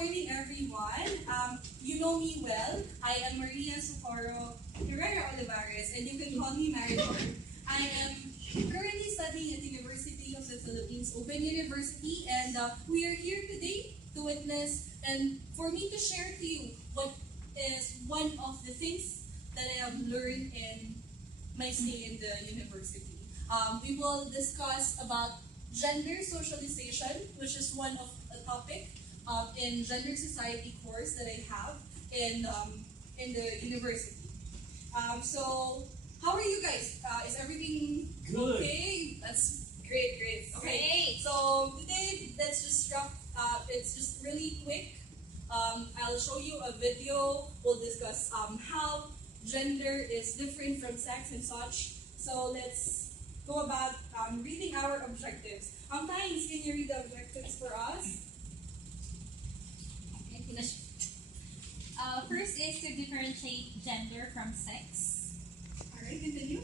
morning, everyone. You know me well. I am Maria Socorro Herrera Olivares, and you can call me Marimar. I am currently studying at the University of the Philippines, Open University, and we are here today to witness and for me to share to you what is one of the things that I have learned in my stay in the university. We will discuss about gender socialization, which is one of the topic in gender society course that I have in the university. So how are you guys? Is everything Good. okay? That's great, great. Okay. Great. So today, let's just wrap. It's just really quick. I'll show you a video. We'll discuss how gender is different from sex and such. So let's go about reading our objectives. Thanks, can you read the objectives for us? First is to differentiate gender from sex. Alright, continue.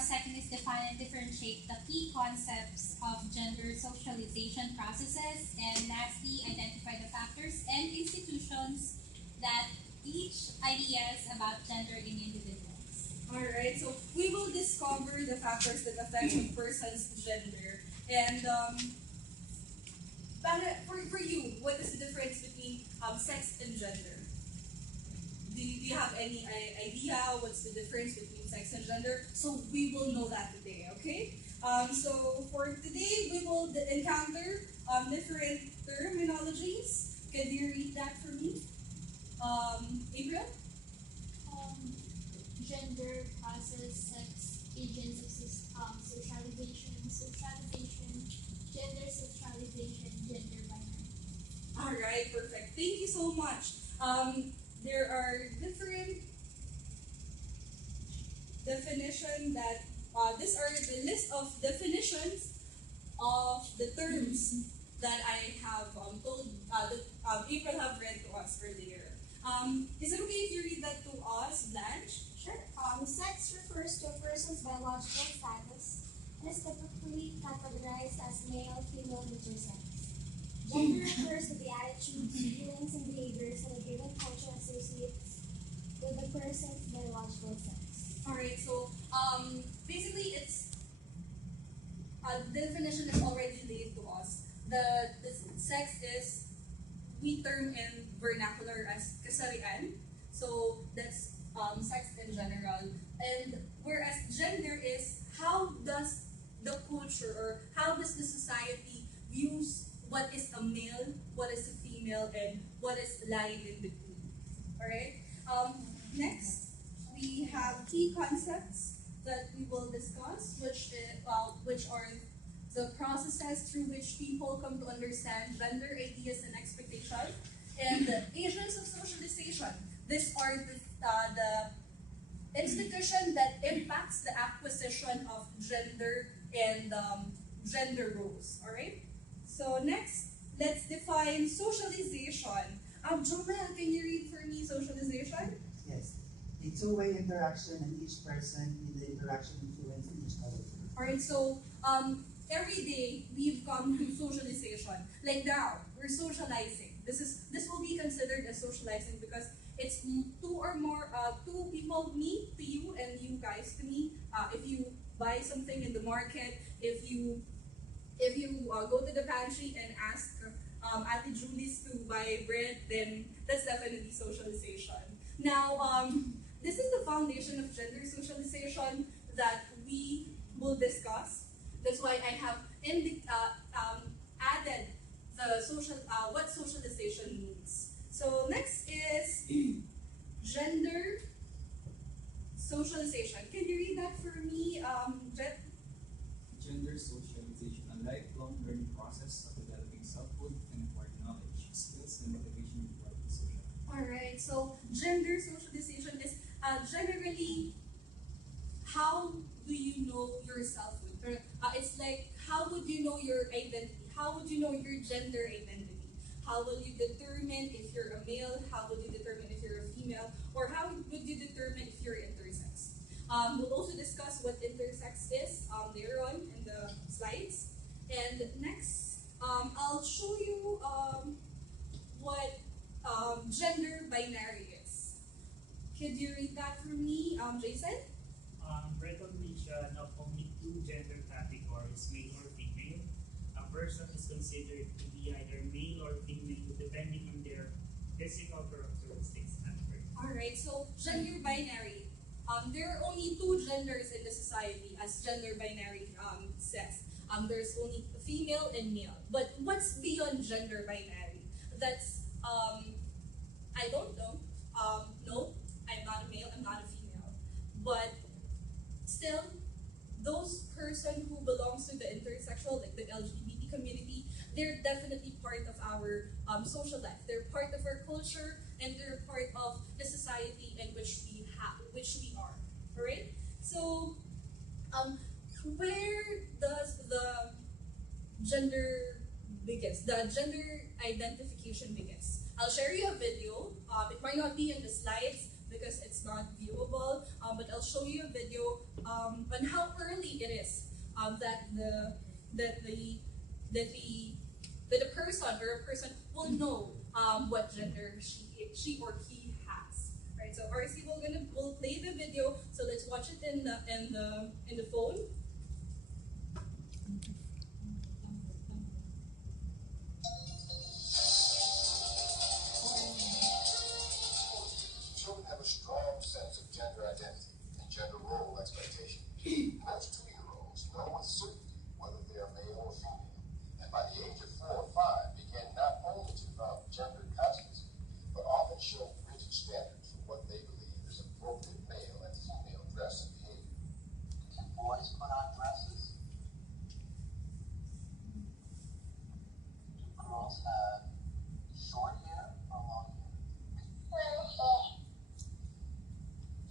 Second is define and differentiate the key concepts of gender socialization processes. And lastly, identify the factors and institutions that teach ideas about gender in individuals. Alright, so we will discover the factors that affect a person's gender. And for you, what is the difference between sex and gender? Do you have any idea what's the difference between sex and gender? So we will know that today, okay? So for today, we will encounter different terminologies. Can you read that for me? April? Gender, process, sex, agents of socialization, gender socialization, gender binary. Alright, perfect. Thank you so much. There are different definitions that, these are the list of definitions of the terms that I have told, that April have read to us earlier. Is it okay if you read that to us, Blanche? Sure. Sex refers to a person's biological status and is typically categorized as male, female, intersex. Gender refers to the attitudes, feelings, and behaviors that a given culture associates with the person's biological sex. Alright, so basically it's the definition is already laid to us. The sex is, we term in vernacular as kasarian. So that's sex in general. And whereas gender is how does the culture or how does the society views what is a male, what is a female, and what is lying in between. Alright? Next, we have key concepts that we will discuss, which are the processes through which people come to understand gender ideas and expectations, and the agents of socialization. These are the institution that impacts the acquisition of gender and gender roles. Alright? So next, let's define socialization. Jomel, can you read for me socialization? Yes. A two-way interaction and each person in the interaction influences each other. Alright, so every day we've come to socialization. Like now, we're socializing. This will be considered as socializing because it's two or more two people, me to you and you guys to me. If you buy something in the market, if you go to the pantry and ask Ate Julie's to buy bread, then that's definitely socialization. Now, this is the foundation of gender socialization that we will discuss. That's why I have added the what socialization means. So next is gender socialization. Can you read that for me, Jet? Gender socialization, a lifelong learning process of developing selfhood and acquiring knowledge, skills, and motivation required to socialize. Alright, so gender socialization is generally how do you know yourself? It's like how would you know your identity? How would you know your gender identity? How will you determine if you're a male? How would you determine if you're a female? Or how would you determine if you're intersex? We'll also discuss what intersex is later on in the slides. And next, I'll show you Could you read that for me, Jason? Recognition of only two gender categories, male or female. A person is considered to be either male or female depending on their physical characteristics at birth. Alright, so gender binary. There are only two genders in the society, as gender binary says. There's only female and male. But what's beyond gender binary? That's, I don't know. No, I'm not a male, I'm not a female. But still, those person who belongs to the intersexual, like the LGBT community, they're definitely part of our social life. They're part of our culture, and they're part of the society in which we are. Alright? So, where does the gender begins? The gender identification begins. I'll share you a video. It might not be in the slides because it's not viewable, but I'll show you a video on how early it is that the person or a person will know what gender she or he has. Right. So RC will play the video. So let's watch it in the phone. Children have a strong sense of gender identity and gender role expectation. Most 2-year-olds know with certainty whether they are male or female, and by the age of 4 or 5 begin not only to develop gender consciousness, but often show rigid standards for what they believe is appropriate male and female dress and behavior. Can boys put on dresses? Do girls have short hair or long hair?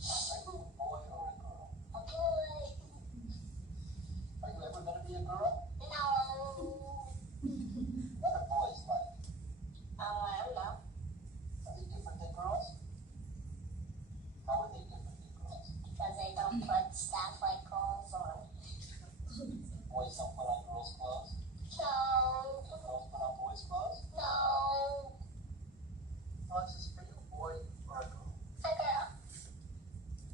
Are you a boy or a girl? A boy. Are you ever going to be a girl? No. What are boys like? I don't know. Are they different than girls? How are they different than girls? Because they don't put stuff like girls on. Boys don't put on girls' clothes? No. Do girls put on boys' clothes? No. Alexis, are you a boy or a girl? A girl.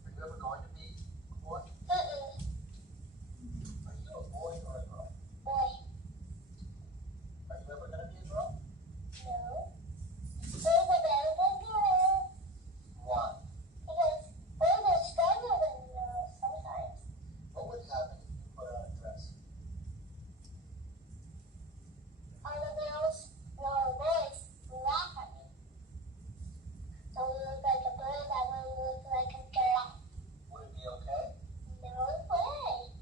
Are you ever going to be a boy? Mm-mm. Are you a boy or a girl? Boy. Are you ever going to be a girl? No. There's a better than girl. Why? Because boys are stronger than girls sometimes. What would happen if you put on a dress? All the girls, no boys, will laugh at me. So we look like a boy, that way we look like a girl. Would it be okay? No way.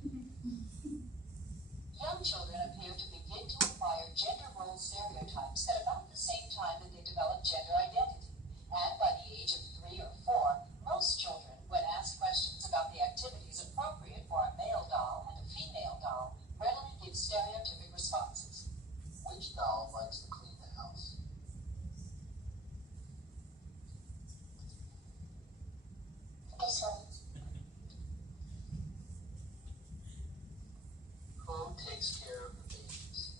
Young children appear to begin to acquire gender role stereotypes at about the same time that they develop gender identity. And by the age of 3 or 4, most children, when asked questions about the activities appropriate for a male doll and a female doll, readily give stereotypic responses. Which doll likes to clean the house? This one. Who takes care of the babies?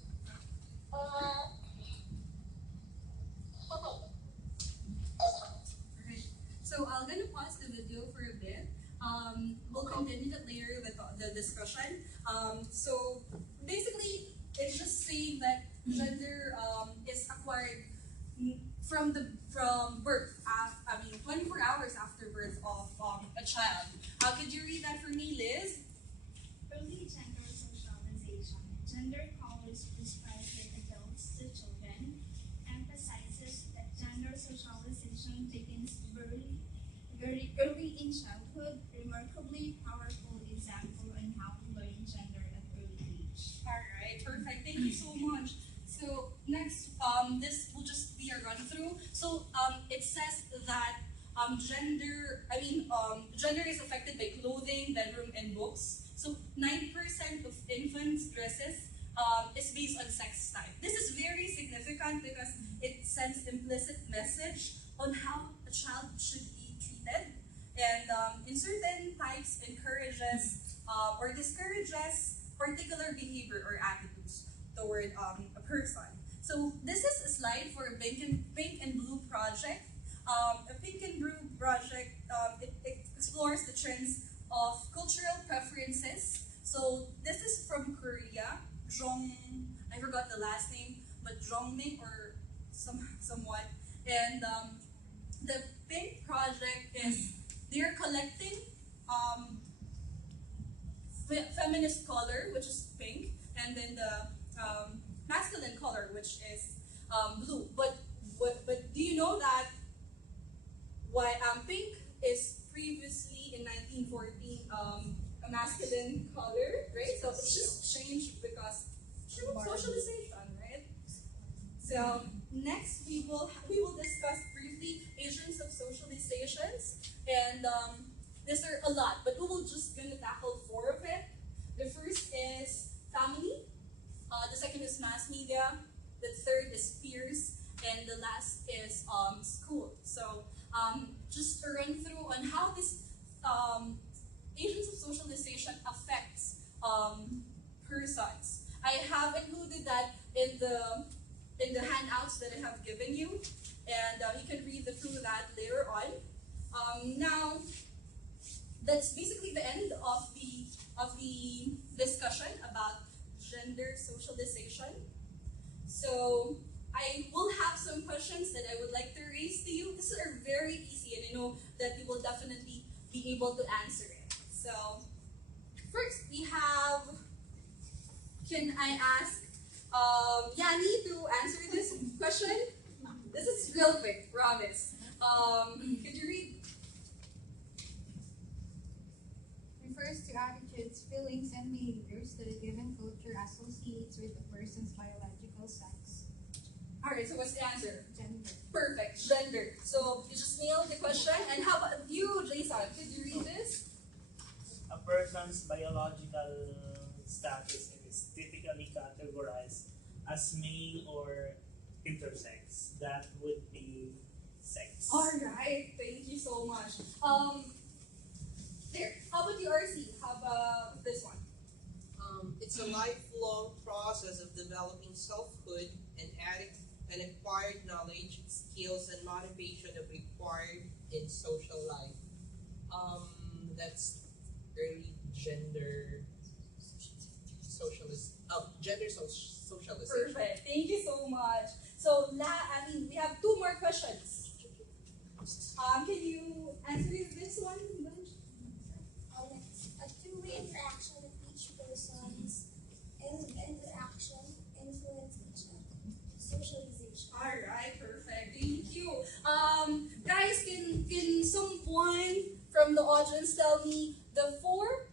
This one. So I'm gonna pause the video for a bit. We'll continue that later with the discussion. So basically, it's just saying that gender is acquired from birth. 24 hours after birth of a child. Could you read that for me, Liz? Early gender socialization. Gender colors prescribed by adults to children emphasizes that gender socialization begins very early in childhood. Remarkably powerful example on how to learn gender at early age. Alright, perfect. Thank you so much. So next, this will just be a run through. So it says that gender is affected by clothing, bedroom, and books. So 90% of infants' dresses is based on sex type. This is very significant because it sends implicit message on how a child should be treated, and in certain types encourages or discourages particular behavior or attitudes toward a person. So this is a slide for a pink and blue project. A pink and blue project, it explores the trends of cultural preferences. So this is from Korea. I forgot the last name, but Jongmin or somewhat. And the pink project is they're collecting feminist color, which is pink, and then the masculine color, which is blue. But do you know that why pink is previously in 1914 a masculine color, right? So it's just changed because socialization, right? So next we will discuss briefly agents of socializations, and these are a lot, but we will just gonna tackle 4 of it. The first is family, the second is mass media, the third is peers, and the last is school. So just a run through on how this agents of socialization affects persons. I have included that in the handouts that I have given you, and you can read through that later on. Now, that's basically the end of the discussion about gender socialization. So I will have some questions that I would like to raise to you. These are very easy, and I know that you will definitely be able to answer it. So first we have, can I ask Yani to answer this question? This is real quick, promise. Could you read? Refers to attitudes, feelings, and behaviors that a given culture associates with a person's biological sex. Alright, so what's the answer? Gender. Perfect, gender. So you just nailed the question. And how about you, Jason? Could you read this? A person's biological status is typically categorized as male or intersex. That would be sex. Alright, thank you so much. There. How about you, RC? How about this one? It's a lifelong process of developing selfhood and acquired knowledge, skills, and motivation of required in social life. That's early gender socialist. Socialism. Perfect. Thank you so much. So, we have 2 more questions. Can you answer this one? A two-way interaction of each person's interaction influence each other. Socialization. Alright, perfect. Thank you. Guys, can someone from the audience tell me the 4?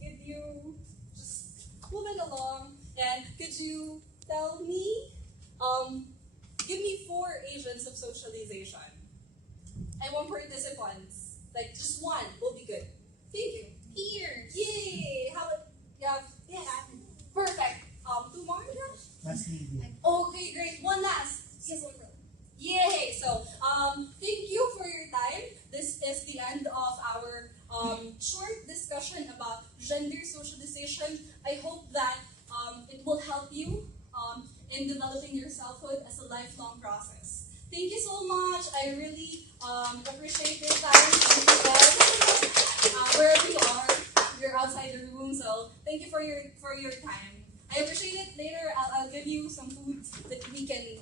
Could you just move it along? And could you tell me, give me 4 agents of socialization? I want participants. Like, just one will be good. Thank you. Peers. Yay! How about, yes. Perfect. 2 more? Mass media. Okay, great. One last. Yes, yay! So, thank you for your time. This is the end of our short discussion about gender socialization. I hope that it will help you in developing your selfhood as a lifelong process. Thank you so much. I really appreciate your time. Wherever you are, you're outside the room, so thank you for your time. I appreciate it. Later, I'll give you some food that we can